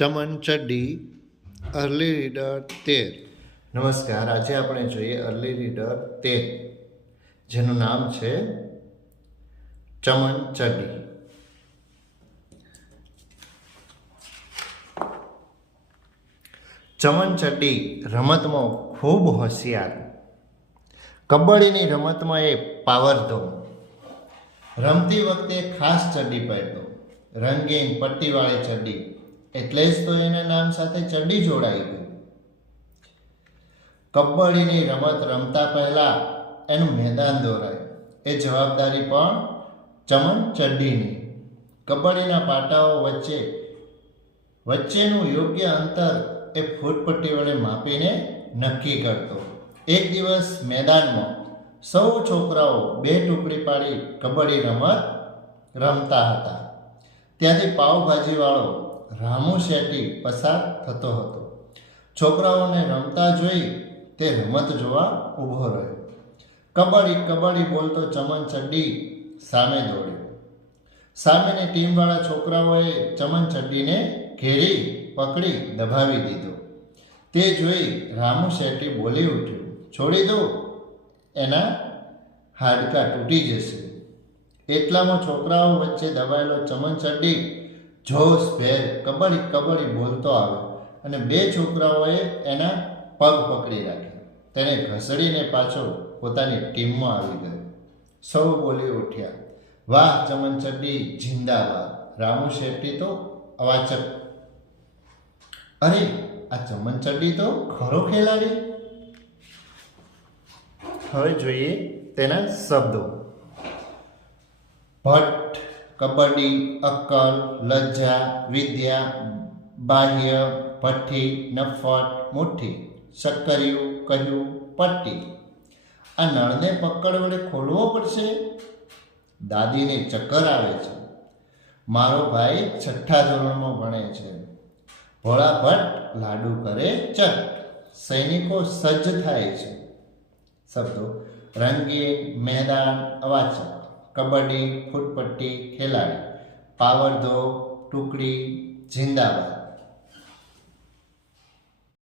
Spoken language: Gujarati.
ચમન ચડ્ડી, અર્લી રીડર તેર. નમસ્કાર, આજે આપણે જોઈએ અર્લી રીડર તેર, જેનું નામ છે ચમન ચડ્ડી. ચમન ચડ્ડી રમતમાં ખૂબ હોશિયાર, કબડ્ડીની રમતમાં એ પાવરધો રમતી વખતે ખાસ ચડ્ડી પહેરતો, રંગીન પટ્ટીવાળી ચડ્ડી એટલે જ તો એના નામ સાથે ચડ્ડી જોડાઈ ગઈ. કબડ્ડીની રમત રમતા પહેલા એનું મેદાન દોરાય. એ જવાબદારી પણ ચમન ચડ્ડીની. કબડ્ડીના પાટાઓ વચ્ચે, વચ્ચેનું યોગ્ય અંતર એ ફૂટપટ્ટી વડે માપીને નક્કી કરતો. એક દિવસ મેદાનમાં સૌ છોકરાઓ બે ટુકડી પાડી કબડ્ડી રમત રમતા હતા. ત્યાંથી પાવભાજીવાળો રામુ શેટ્ટી પસાર થતો હતો. છોકરાઓને રમતા જોઈ તે રમત જોવા ઊભો રહ્યો. કબડ્ડી કબડ્ડી બોલતો ચમન ચડ્ડી સામે દોડ્યો. સામેની ટીમવાળા છોકરાઓએ ચમન ચડ્ડીને ઘેરી પકડી દબાવી દીધો. તે જોઈ રામુ શેટ્ટી બોલી ઉઠ્યું, છોડી દો, એના હાડકા તૂટી જશે. એટલામાં છોકરાઓ વચ્ચે દબાયેલો ચમન ચડ્ડી જોશ ભેર કબડ્ડી કબડ્ડી બોલતો આવ્યો અને બે છોકરાઓએ એના પગ પકડી રાખ્યા તેને ઘસડીને પાછો પોતાની ટીમમાં આવી ગયો. સૌ બોલી ઉઠ્યા. વાહ, ચમન ચડ્ડી, જિંદાબાદ. રામુ શેટ્ટી તો અવાચક. અરે, આ ચમન ચડ્ડી તો ખરો ખેલાડી. હવે જોઈએ તેના શબ્દો. ભટ્ટ કબડ્ડી, અક્કલ, લજ્જા, વિદ્યા, બાહ્ય, ભઠ્ઠી નફટ મુઠ્ઠી શક્કરિયું કહ્યું, પટ્ટી. આ નળને પકડ વડે ખોલવો પડશે? દાદીને ચક્કર આવે છે. મારો ભાઈ છઠ્ઠા ધોરણમાં ભણે છે. ભોળા ભટ્ટ લાડુ કરે ચટ. સૈનિકો સજ્જ થાય છે. શબ્દો, રંગીન, મેદાન, અવાચક. કબડ્ડી ફૂટપટ્ટી ખેલાડી પાવરધો ટુકડી જિંદાબાદ.